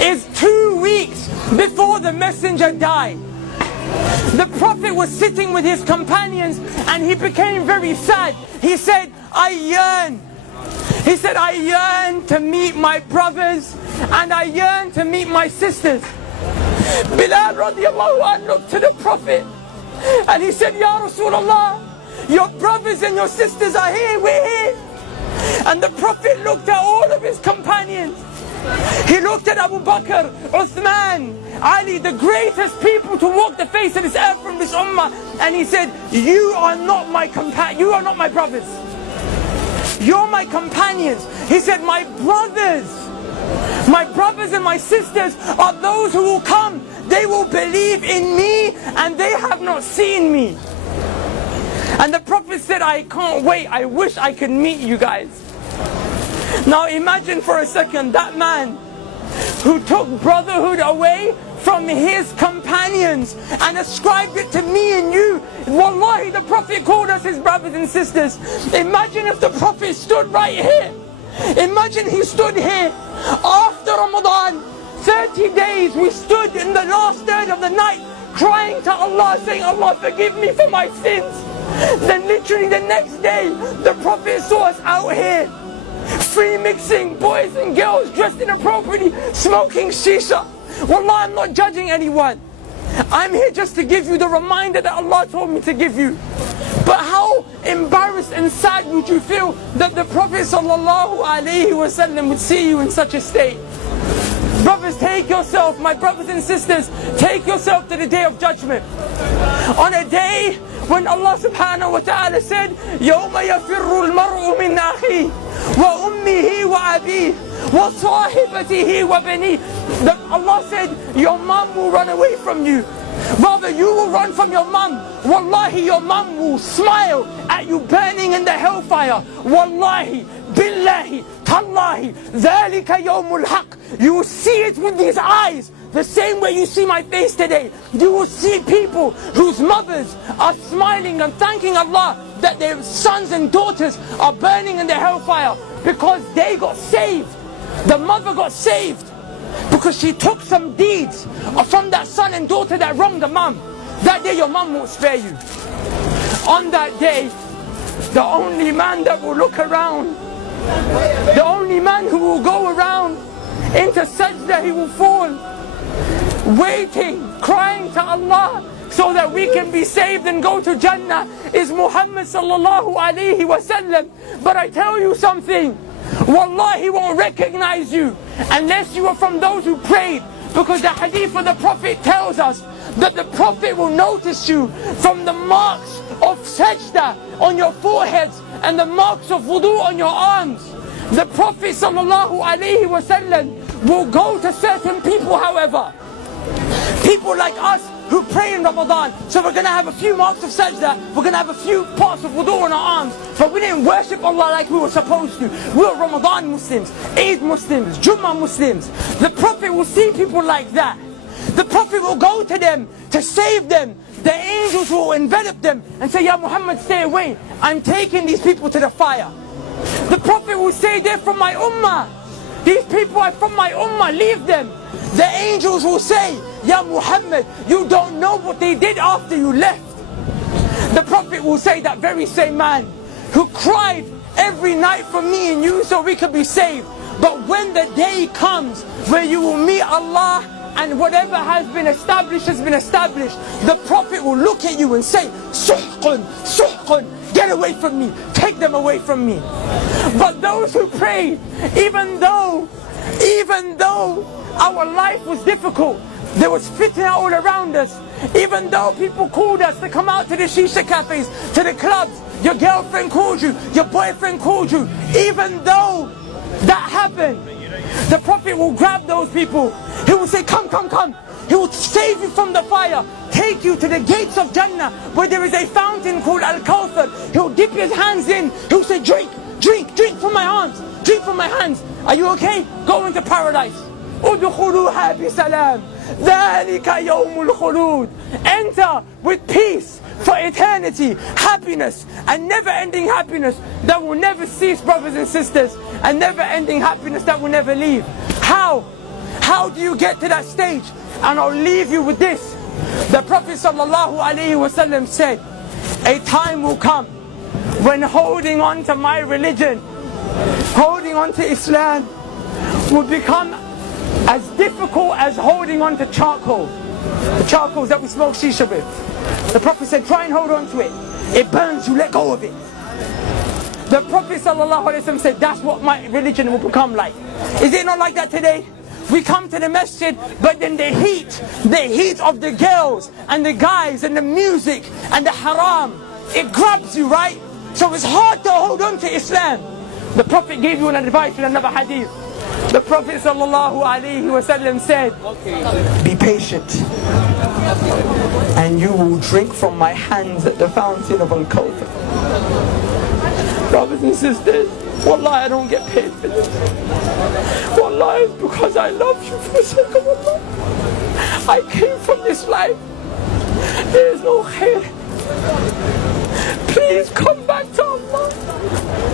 is 2 weeks before the messenger died. The Prophet was sitting with his companions and he became very sad. He said, I yearn. He said, I yearn to meet my brothers and I yearn to meet my sisters. Bilal radiallahu anh looked to the Prophet and he said, Ya Rasulullah, your brothers and your sisters are here, we're here. And the Prophet looked at all of his companions. He looked at Abu Bakr, Uthman, Ali, the greatest people to walk the face of this earth from this ummah, and he said, you are not my brothers. You're my companions. He said, my brothers and my sisters are those who will come. They will believe in me and they have not seen me. And the Prophet said, I can't wait. I wish I could meet you guys. Now imagine for a second that man who took brotherhood away from his companions and ascribed it to me and you. Wallahi, the Prophet called us his brothers and sisters. Imagine if the Prophet stood right here. Imagine he stood here after Ramadan. 30 days we stood in the last third of the night crying to Allah, saying, Allah forgive me for my sins. Then literally the next day the Prophet saw us out here free mixing, boys and girls dressed inappropriately, smoking shisha. Wallah, I'm not judging anyone. I'm here just to give you the reminder that Allah told me to give you. But how embarrassed and sad would you feel that the Prophet ﷺ would see you in such a state? Brothers, take yourself, my brothers and sisters, take yourself to the day of judgment. On a day when Allah subhanahu wa ta'ala said, يَوْمَ يَفِرُّ الْمَرْءُ مِنْ أَخِيهِ وَأُمِّهِ وَأَبِيهِ وَصَاحِبَتِهِ وَبَنِيهِ. Allah said, your mom will run away from you. Rather, you will run from your mom. Wallahi, your mom will smile at you burning in the hellfire. Wallahi, billahi, tallahi, dhalika yawmul haq. You will see it with these eyes. The same way you see my face today. You will see people whose mothers are smiling and thanking Allah that their sons and daughters are burning in the hellfire because they got saved. The mother got saved because she took some deeds from that son and daughter that wronged the mom. That day your mom won't spare you. On that day, the only man that will look around, the only man who will go around into sajda, he will fall, waiting, crying to Allah so that we can be saved and go to Jannah, is Muhammad sallallahu alayhi wa sallam. But I tell you something, Wallahi, he won't recognize you unless you are from those who prayed. Because the hadith of the Prophet tells us that the Prophet will notice you from the marks of sajda on your foreheads and the marks of wudu on your arms. The Prophet sallallahu alayhi wa sallam will go to certain people, however, people like us who pray in Ramadan. So we're going to have a few marks of sajda, we're going to have a few parts of wudu on our arms, but we didn't worship Allah like we were supposed to. We were Ramadan Muslims, Eid Muslims, Jummah Muslims. The Prophet will see people like that. The Prophet will go to them to save them. The angels will envelop them and say, Ya Muhammad, stay away. I'm taking these people to the fire. The Prophet will say, they're from my ummah. These people are from my ummah, leave them. The angels will say, Ya Muhammad, you don't know what they did after you left. The Prophet will say, that very same man who cried every night for me and you so we could be saved. But when the day comes where you will meet Allah and whatever has been established has been established, the Prophet will look at you and say, Suhqun, Suhqun, get away from me, take them away from me. But those who prayed, even though our life was difficult, there was fitna all around us, even though people called us to come out to the shisha cafes, to the clubs, your girlfriend called you, your boyfriend called you, even though that happened, the Prophet will grab those people. He will say, come, come, come. He will save you from the fire, take you to the gates of Jannah where there is a fountain called Al-Kawthar. He will dip his hands in. He will say, drink, drink, drink from my hands, drink from my hands. Are you okay? Go into paradise. Udkhuluha bisalam. Dhalika yawmul khulud. Enter with peace for eternity, happiness, and never-ending happiness that will never cease, brothers and sisters, and never-ending happiness that will never leave. How How do you get to that stage? And I'll leave you with this. The Prophet ﷺ said, a time will come when holding on to my religion, holding on to Islam, will become as difficult as holding on to charcoal. The charcoals that we smoke shisha with. The Prophet said, try and hold on to it. It burns you, let go of it. The Prophet ﷺ said, that's what my religion will become like. Is it not like that today? We come to the masjid, but then the heat of the girls and the guys and the music and the haram, it grabs you, right? So it's hard to hold on to Islam. The Prophet gave you an advice in another hadith. The Prophet ﷺ said, be patient, and you will drink from my hands at the fountain of Al-Kawthar. Brothers and sisters, wallahi, I don't get paid for this. Wallahi, it's because I love you for the sake of Allah. I came from this life. There is no khair.